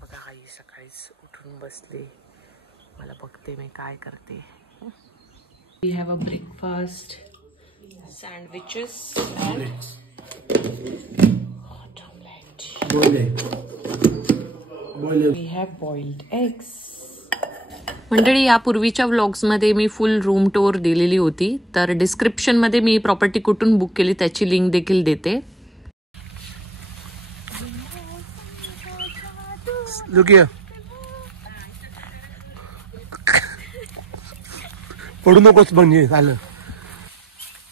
बघा आई सकाळीच उठून बसले, मला बघते मी काय करते. We have a breakfast, sandwiches and hot omelette. We have boiled eggs. मंडळी, यापूर्वीच्या व्लॉग्समध्ये मी फुल रूम टूर दिलेली होती, तर डिस्क्रिप्शनमध्ये मी प्रॉपर्टी कुठून बुक केली त्याची लिंक देखील देते. Look here. पढ़ू नकोस म्हणजे झालं.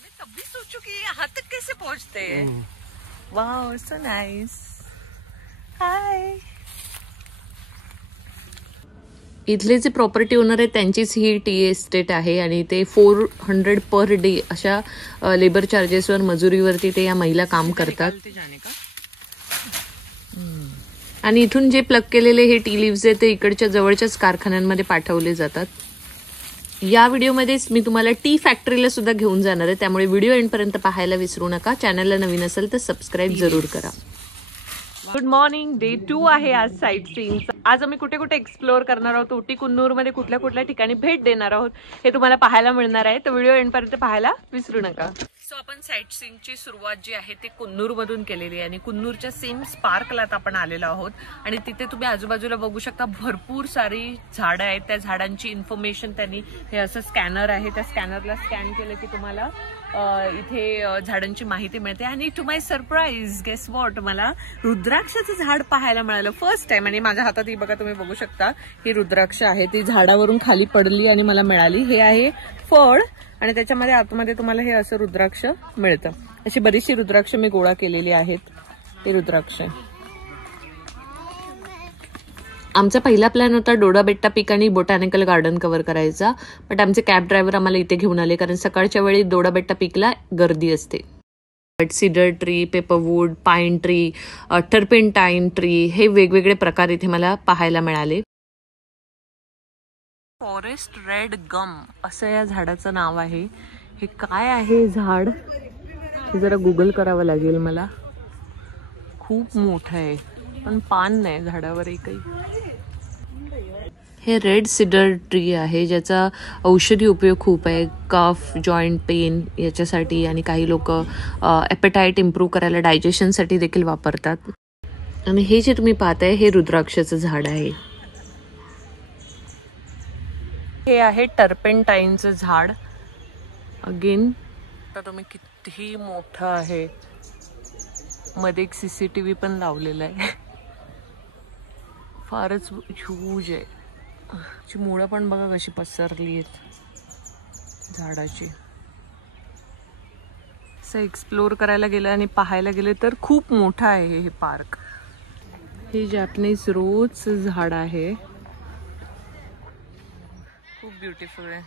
मैं तभी सोचू कि यहाँ तक कैसे पहुँचते हैं. Wow, so nice. हाय. इथले जे प्रॉपर्टी ओनर आहे त्यांचीच ही टी एस्टेट आहे आणि ते 400 पर डे अशा लेबर चार्जेसवर मजुरीवरती ते या महिला काम करतात. आणि इथून जे प्लग केलेले हे टी लिव्हज आहे ते इकडच्या जवळच्याच कारखान्यांमध्ये पाठवले जातात. या व्हिडिओमध्येच मी तुम्हाला टी फॅक्टरीला सुद्धा घेऊन जाणार आहे, त्यामुळे व्हिडिओ एंडपर्यंत पाहायला विसरू नका. चॅनलला नवीन असेल तर सबस्क्राईब जरूर करा. Good morning. डे 2 आहे आज साईट सीइंगचा. आज आम्ही कुठे कुठे एक्सप्लोअर करणार आहोत, उटी कुन्नूर मध्ये कुठल्या कुठल्या ठिकाणी भेट देणार आहोत हे तुम्हाला पाहायला मिळणार आहे, तर व्हिडिओ एंडपर्यंत पाहायला विसरू नका. सो आपण साईट सीइंगची सुरुवात जी आहे ती कुन्नूर मधून केलेली आहे आणि कुन्नूरच्या सिम्स पार्कला आपण आलेलो आहोत आणि तिथे तुम्ही आजूबाजूला बघू शकता भरपूर सारी झाडं आहेत. त्या झाडांची इन्फॉर्मेशन त्यांनी, हे असं स्कॅनर आहे, त्या स्कॅनरला स्कॅन केलं की तुम्हाला इथे झाडांची माहिती मिळते. आणि to my surprise, guess what, मला रुद्राक्षाचं झाड पाहायला मिळालं फर्स्ट टाइम. आणि माझ्या हातात ही बघा, तुम्ही बघू शकता ही रुद्राक्ष आहे, ती झाडावरून खाली पडली आणि मला मिळाली. हे आहे फळ आणि त्याच्यामध्ये आतमध्ये तुम्हाला हे असं रुद्राक्ष मिळतं. अशी बरीचशी रुद्राक्ष मी गोळा केलेली आहेत. हे रुद्राक्ष आमचा पहिला प्लॅन होता डोडा बेट्टा पीक आणि बोटॅनिकल गार्डन कव्हर करायचा, बट आमचे कॅब ड्रायव्हर आम्हाला इथे घेऊन आले कारण सकाळच्या वेळी डोडा बेट्टा पीकला गर्दी असते. सीडर ट्री, पेपरवूड, पाईन ट्री, टर्पेंटाईन ट्री, हे वेगवेगळे प्रकार इथे मला पाहायला मिळाले. फॉरेस्ट रेड गम असं या झाडाचं नाव आहे. हे काय आहे झाड, हे जरा गुगल करावं लागेल मला. खूप मोठं आहे पण पान नाही झाडावर एकही. हे रेड सीडर ट्री आहे ज्याचा औषधी उपयोग खूप आहे, कफ, जॉईंट पेन याच्यासाठी, आणि काही लोक ॲपेटाईट इम्प्रूव्ह करायला, डायजेशनसाठी देखील वापरतात. आणि हे जे तुम्ही पाहताय हे रुद्राक्षाचं झाड आहे. हे आहे टर्पेंटाईनचं झाड. अगेन तर तुम्ही कितीही मोठं आहे, मध्ये एक CCTV पण लावलेला आहे. फारच ह्यूज आहे. ची मुळं पण बघा कशी पसरली आहेत झाडाची. असं एक्सप्लोर करायला गेलं आणि पाहायला गेले तर खूप मोठं आहे हे पार्क. हे जॅपनीज रोजचं झाड आहे, खूप ब्युटिफुल आहे.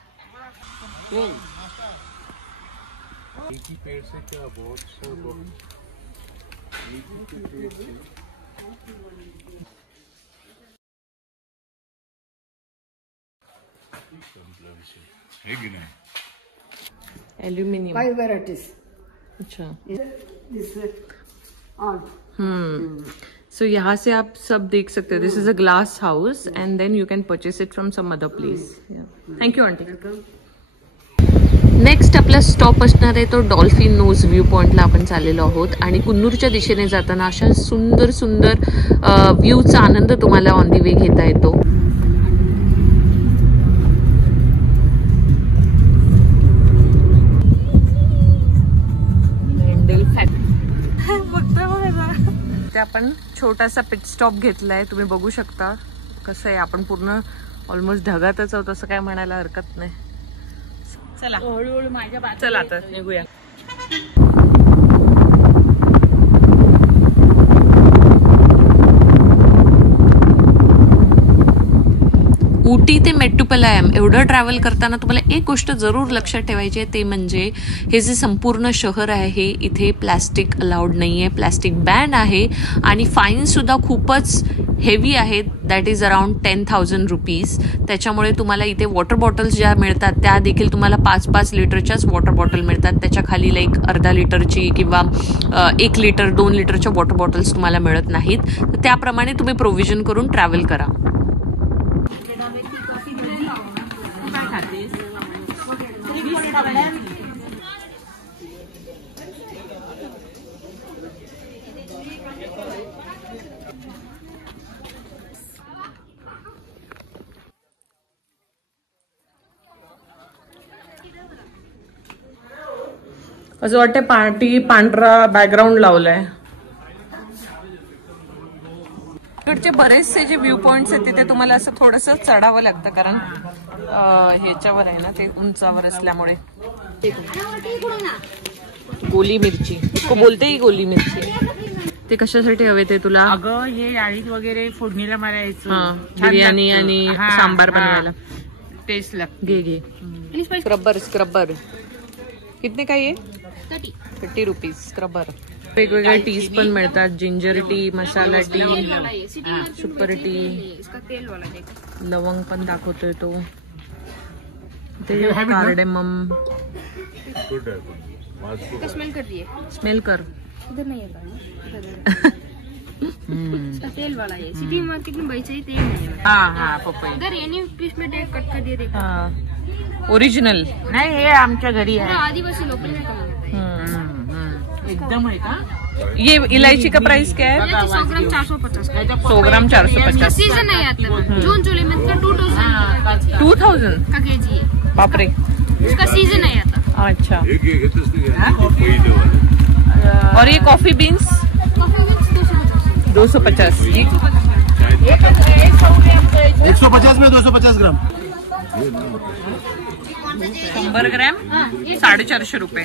Aluminium 5 varieties. अच्छा. This all. So यहाँ से आप सब देख सकते हो. This is a glass house and then you can purchase it from some other place. Thank you आंटी. नेक्स्ट आपला स्टॉप असणार आहे तो डॉल्फिन नोज व्ह्यू पॉइंटला आपण चाललेलो आहोत. आणि कुन्नूरच्या दिशेने जाताना अशा सुंदर सुंदर व्ह्यूचा आनंद तुम्हाला ऑन दी वे घेता येतो. आपण छोटासा पिट स्टॉप घेतलाय, तुम्ही बघू शकता कसं आहे. आपण पूर्ण ऑलमोस्ट ढगातच आहोत असं काय म्हणायला हरकत नाही. चला हळूहळू माझ्या, चला आता निघूया. उटी ते मेट्टुपलायम एवढं ट्रॅव्हल करताना तुम्हाला एक गोष्ट जरूर लक्षात ठेवायची आहे, ते म्हणजे हे जे संपूर्ण शहर आहे इथे प्लॅस्टिक अलाउड नाही आहे, प्लॅस्टिक बॅन आहे आणि फाईनसुद्धा खूपच हेवी आहेत. That is around 10,000 rupees. त्याच्यामुळे तुम्हाला इथे वॉटर बॉटल्स ज्या मिळतात त्या देखील तुम्हाला 5-5 लिटरच्याच वॉटर बॉटल मिळतात. त्याच्या खाली लाईक अर्धा लिटरची किंवा 1 लिटर 2 लिटरच्या वॉटर बॉटल्स तुम्हाला मिळत नाहीत. तर त्याप्रमाणे तुम्ही प्रोव्हिजन करून ट्रॅव्हल करा. असं वाटतं पांढरा बॅकग्राऊंड लावलाय. इकडचे बरेचसे जे व्ह्यू पॉइंट्स आहेत तिथे तुम्हाला असं थोडंसं चढावं लागतं, कारण ह्याच्यावर आहे ना, ते उंचावर असल्यामुळे. गोली मिरची इसको बोलते ही गोली मिरची. ते कशासाठी हवे ते तुला? अगं हे डाळीत वगैरे फोडणीला मारायचं, बिर्याणी आणि सांबार बनवायला टेस्ट लागते. घे स्क्रबर कितने का ये? 30 रुपीज स्क्रबर. वेगवेगळ्या टीज पण मिळतात, जिंजर टी, मसाला टी, सुपर टी, लवंग पण दाखवतोय तो. ते कार्डेमम स्मेल कर. तेल वाला है, सिटी मार्केट में बेचा ही तेल नहीं है. हाँ पपई इधर एनी पीस में कट कर दिए देखो. ओरिजिनल नाही, हे आमच्या घरी आहे. आदिवासी लोकल में कम एकदम आहे का? ये इलायची का प्राइस क्या है? 100 ग्राम 450 का. 100 ग्राम 450. सीजन है आता जून जुलाई में इसका 2000 2000 का केजी है. बापरे. इसका सीजन है आता. अच्छा. और ये कॉफी बीन्स 250. 150 में 250 ग्राम. 100 ग्रॅम 450 रुपये.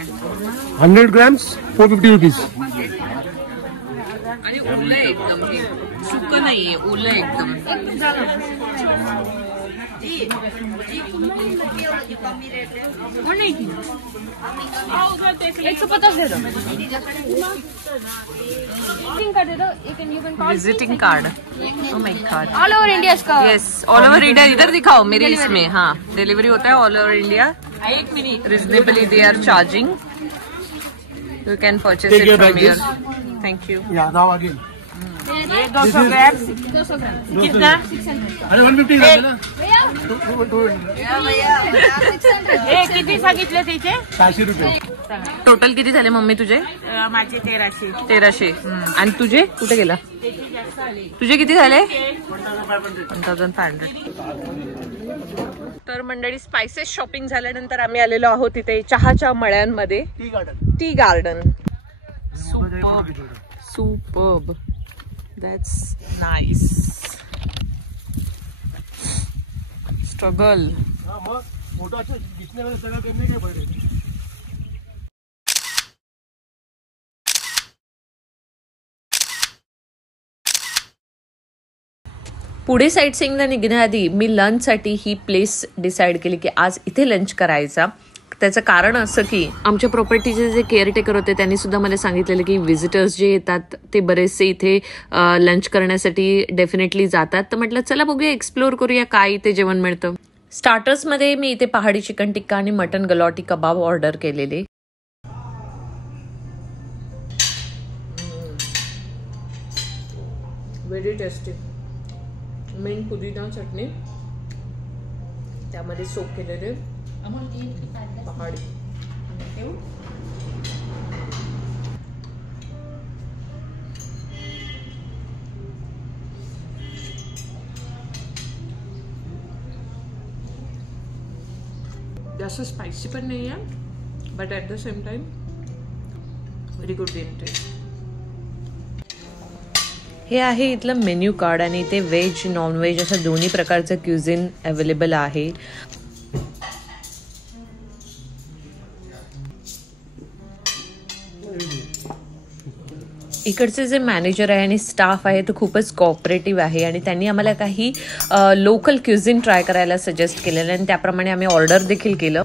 100 ग्राम्स 450 रुपीज. आणि ओलं एकदम, हे सुकं नाहीये, ओलं एकदम. 150 दे दो. Visiting card. Oh my god. All over India इसका. Yes, all over India. इधर दिखाओ मेरे इसमें. हाँ, डिलीवरी होता है all over India. 1 minute. Reasonably they are charging. You can purchase it from here. Thank you. या नाउ अगेन. 200 ग्रॅम. 200 ग्राम कितना? अरे 150 ग्राम ना. हे किती सांगितले तिथे? 400 रुपये. टोटल किती झाले मम्मी तुझे? माझे 1300. 1300. आणि तुझे कुठे गेला? तुझे किती झाले? 1500. तर मंडळी, स्पायसेस शॉपिंग झाल्यानंतर आम्ही आलेलो आहोत इथे चहाच्या मळ्यांमध्ये. Tea garden. Superb. That's nice. Struggle. पुढे साईट सीइंगला निघण्याआधी मी लंचसाठी ही प्लेस डिसाईड केली की आज इथे लंच करायचा. त्याचं कारण असं की आमच्या प्रॉपर्टीचे जे केअरटेकर होते त्यांनी सुद्धा मला सांगितलेलं की व्हिजिटर्स जे येतात ते बरेचसे इथे लंच करण्यासाठी डेफिनेटली जातात. तर म्हटलं चला बघूया, एक्सप्लोर करूया काय इथे जेवण मिळतं. स्टार्टर्समध्ये मी इथे पहाडी चिकन टिक्का आणि मटन गलौटी कबाब ऑर्डर केलेले. Very tasty. मेन पुदिना चटणी, त्यामध्ये सोप केलेले पहाडी. जास्त स्पायसी पण नाही आहे, but at the same time very good in taste. हे आहे इथलं मेन्यू कार्ड आणि इथे व्हेज नॉनव्हेज अशा दोन्ही प्रकारचं क्युझिन अवेलेबल आहे. इकडचे जे मॅनेजर आहे आणि स्टाफ आहे तो खूपच कोऑपरेटिव्ह आहे आणि त्यांनी आम्हाला काही लोकल क्युझिन ट्राय करायला सजेस्ट केलेलं आणि त्याप्रमाणे आम्ही ऑर्डर देखील केलं.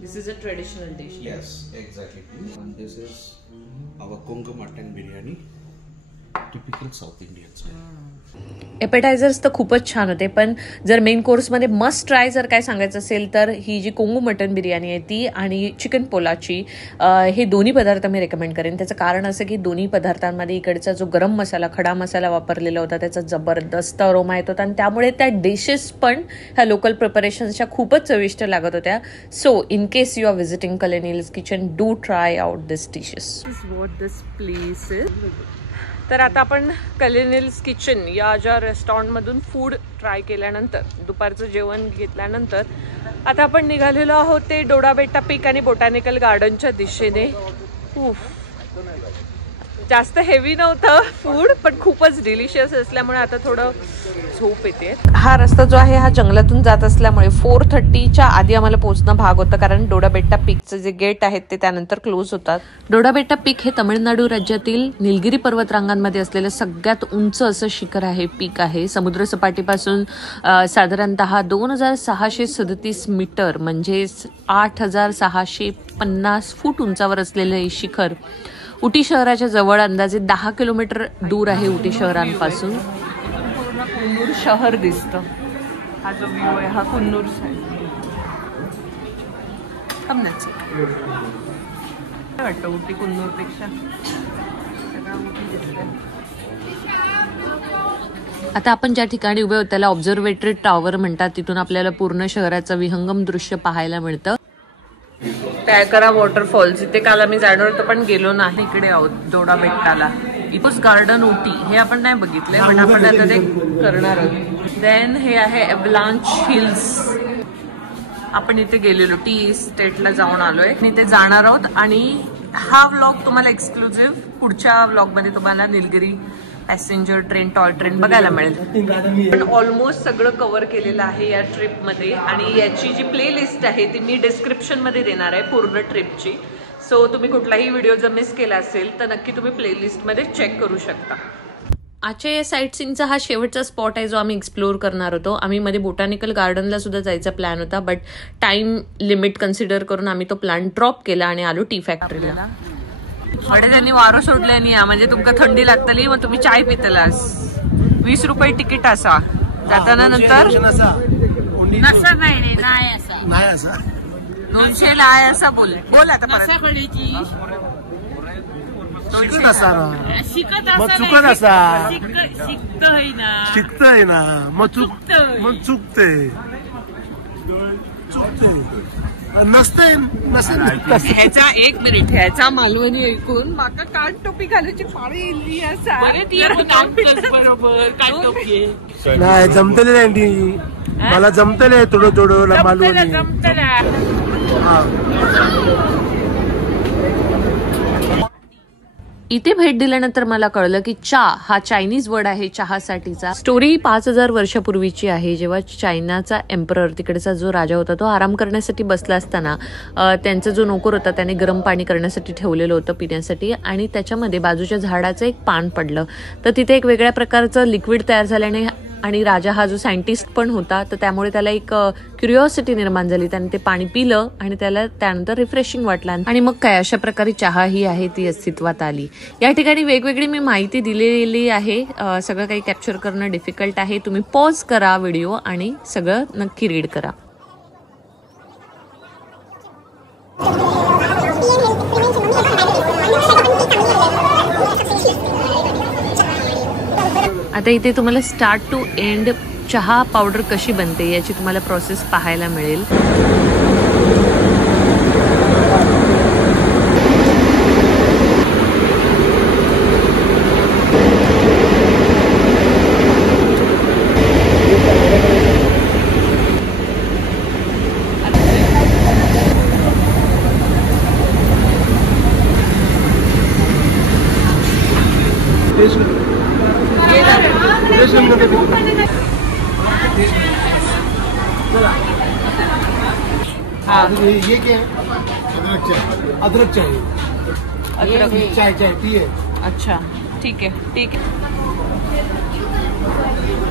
This is a traditional dish. Yes, exactly. And this is our Kongu mutton biryani, typical South Indian style. एपेटायझर्स तर खूपच छान होते, पण जर मेन कोर्समध्ये मस्ट ट्राय जर काय सांगायचं असेल तर ही जी कोंगू मटन बिर्याणी आहे ती आणि चिकन पोलाची हे दोन्ही पदार्थ मी रेकमेंड करेन. त्याचं कारण असं की दोन्ही पदार्थांमध्ये इकडचा जो गरम मसाला, खडा मसाला वापरलेला होता त्याचा जबरदस्त अरोमा येत होता आणि त्यामुळे त्या डिशेस पण ह्या लोकल प्रिपरेशन्सच्या खूपच चविष्ट लागत होत्या. So in case you are visiting कलेनियल्स kitchen, do try out this dishes. What this place is. तर आता आपण कलेनियल्स किचन या ज्या रेस्टॉरंटमधून फूड ट्राय केल्यानंतर, दुपारचं जेवण घेतल्यानंतर आता आपण निघालेलो आहोत ते डोडाबेट्टा पीक आणि बोटॅनिकल गार्डनच्या दिशेने. जास्त हेवी नव्हतं फूड, पण खूपच डिलिशियस असल्यामुळे आता थोडं झोप येते. हा रस्ता जो आहे हा जंगलातून जात असल्यामुळे 4:30च्या आधी आम्हाला पोहोचणं भाग होतं, कारण डोडाबेट्टा पीकचे जे गेट आहेत ते त्यानंतर क्लोज होतात. डोडाबेट्टा पीक हे तमिळनाडू राज्यातील निलगिरी पर्वतरांगांमध्ये असलेलं सगळ्यात उंच असं शिखर आहे, पीक आहे. समुद्रसपाटीपासून साधारणतः 2637 मीटर म्हणजे 8650 फूट उंचावर असलेलं हे शिखर उटी शहराच्या जवळ अंदाजे 10 किलोमीटर दूर आहे. उटी शहरांपासून पूर्ण कुन्नूर शहर दिसतं. हा जो व्ह्यू आहे हा कुन्नूर वाटतं उटी कुन्नूर पेक्षा सगळं उटी दिसतंय. आता आपण ज्या ठिकाणी उभे आहोत त्याला ऑब्झर्वेटरी टॉवर म्हणतात. तिथून आपल्याला पूर्ण शहराचं विहंगम दृश्य पाहायला मिळतं. त्याकरा वॉटरफॉल्स इथे काल आम्ही जाणार होतो पण गेलो नाही. इकडे आहोत डोडाबेट्टाला. इथंच गार्डन उटी हे आपण नाही बघितलंय, पण आपण आता ते करणार आहोत. देन हे आहे अवलांच हिल्स. आपण इथे गेलेलो टी इस्टेटला जाऊन आलोय, इथे जाणार आहोत. आणि हा व्लॉग तुम्हाला एक्सक्लुझिव्ह पुढच्या व्लॉग मध्ये तुम्हाला Nilgiri passenger train, toy train बघायला मिळेल. पण ऑलमोस्ट सगळं कव्हर केलेलं आहे या ट्रिपमध्ये आणि याची जी प्लेलिस्ट आहे ती मी डिस्क्रिप्शन मध्ये देणार आहे पूर्ण ट्रिपची. सो तुम्ही कुठलाही व्हिडिओ जर मिस केला असेल तर नक्की तुम्ही प्लेलिस्ट मध्ये चेक करू शकता. आजच्या या साईट सीनचा हा शेवटचा स्पॉट आहे जो आम्ही एक्सप्लोर करणार होतो. आम्ही मध्ये बोटॅनिकल गार्डनला सुद्धा जायचा प्लॅन होता, बट टाइम लिमिट कन्सिडर करून आम्ही तो प्लॅन ड्रॉप केला आणि आलो टी फॅक्टरीला. कडे त्यांनी वारो सोडले नाही, म्हणजे तुमका थंडी लागतली मग तुम्ही चाय पितलास. 20 रुपये तिकीट असा जाताना. नंतर 200 लाय असा बोल आता परत. शिकत असा शिकतय ना मग चुकते नसते. ह्याचा 1 मिनिट ह्याचा मालवणी ऐकून माका कान टोपी घालायची पाळी येईल असा. बरोबर कान टोपी नाही जमतले नाही, मला जमतले थोडं थोडं मालवणी. इथे भेट दिल्यानंतर मला कळलं की चा हा चायनीज वर्ड आहे चहासाठीचा. स्टोरी 5000 वर्षापूर्वीची आहे, जेव्हा चायनाचा एम्परर तिकडचा जो राजा होता तो आराम करण्यासाठी बसला असताना त्यांचा जो नोकर होता त्याने गरम पाणी करण्यासाठी ठेवलेलं होतं पिण्यासाठी, आणि त्याच्यामध्ये बाजूच्या झाडाचं एक पान पडलं. तर तिथे एक वेगळ्या प्रकारचं लिक्विड तयार झाल्याने आणि राजा हा जो सायंटिस्ट पण होता तर त्यामुळे त्याला एक क्युरिओसिटी निर्माण झाली. त्याने ते पाणी पिलं आणि त्याला त्यानंतर रिफ्रेशिंग वाटलं आणि मग काय अशा प्रकारे चहा ही आहे ती अस्तित्वात आली. या ठिकाणी वेगवेगळी मी माहिती दिलेली आहे, सगळं काही कॅप्चर करणं डिफिकल्ट आहे. तुम्ही पॉज करा व्हिडिओ आणि सगळं नक्की रीड करा. आता इथे तुम्हाला स्टार्ट टू एंड चहा पावडर कशी बनते याची तुम्हाला प्रोसेस पाहायला मिळेल. ये क्या है? अदरक चाहिए अदरक चाय चाय पिए अच्छा ठीक आहे ठीक आहे.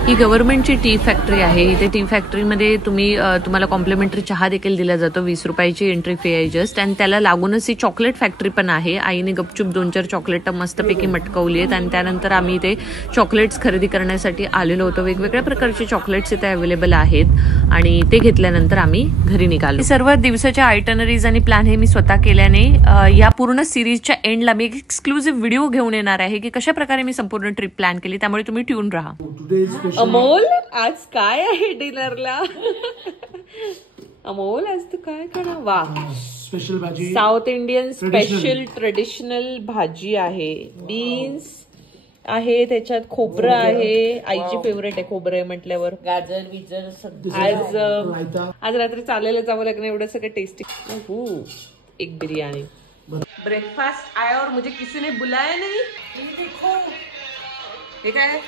ही गव्हर्नमेंटची टी फॅक्टरी आहे. इथे टी फॅक्टरीमध्ये तुम्हाला कॉम्प्लिमेंटरी चहा देखील दिला जातो. 20 रुपयाची एंट्री फी आहे जस्ट. आणि त्याला लागूनच ही चॉकलेट फॅक्टरी पण आहे. आईने गपचूप 2-4 चॉकलेट मस्तपैकी मटकवली आहेत आणि त्यानंतर आम्ही इथे चॉकलेट्स खरेदी करण्यासाठी आलेलो होतो. वेगवेगळ्या प्रकारचे चॉकलेट्स इथे अवेलेबल आहेत आणि ते घेतल्यानंतर आम्ही घरी निघालो. सर्व दिवसाच्या आयटनरीज आणि प्लॅन हे मी स्वतः केल्याने या पूर्ण सिरीजच्या एंडला मी एक एक्सक्लुझिव्ह व्हिडिओ घेऊन येणार आहे की कशा प्रकारे मी संपूर्ण ट्रिप प्लॅन केली. त्यामुळे तुम्ही ट्यून राहा. अमोल आज काय आहे डिनरला? अमोल आज तू काय करा? वा स्पेशल भाजी साऊथ इंडियन स्पेशल ट्रेडिशनल भाजी आहे. बीन्स आहे त्याच्यात, खोबरं आहे. आईची फेवरेट आहे खोबरं आहे म्हटल्यावर. गाजर बिजर सगळं. आज रात्री चालायला जावं लागणार एवढं सगळं टेस्टी. एक बिर्याणी. ब्रेकफास्ट आया और मुझे किसी ने बुलाया नहीं. हे काय?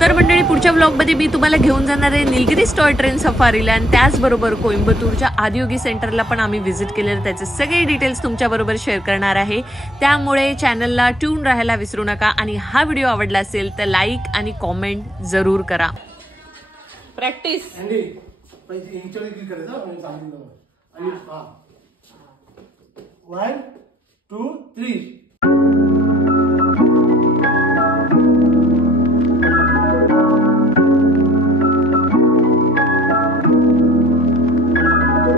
तर मंडळी पुढच्या ब्लॉगमध्ये मी तुम्हाला घेऊन जाणार आहे निलगिरी टॉय ट्रेन सफारीला आणि त्याचबरोबर कोइंबतूरच्या आदियोगी सेंटरला पण आम्ही व्हिजिट केलेले. त्याचे सगळे डिटेल्स तुमच्याबरोबर शेअर करणार आहे. त्यामुळे चॅनलला ट्यून राहायला विसरू नका आणि हा व्हिडिओ आवडला असेल तर लाईक आणि कॉमेंट जरूर करा. प्रॅक्टिस 1 2 3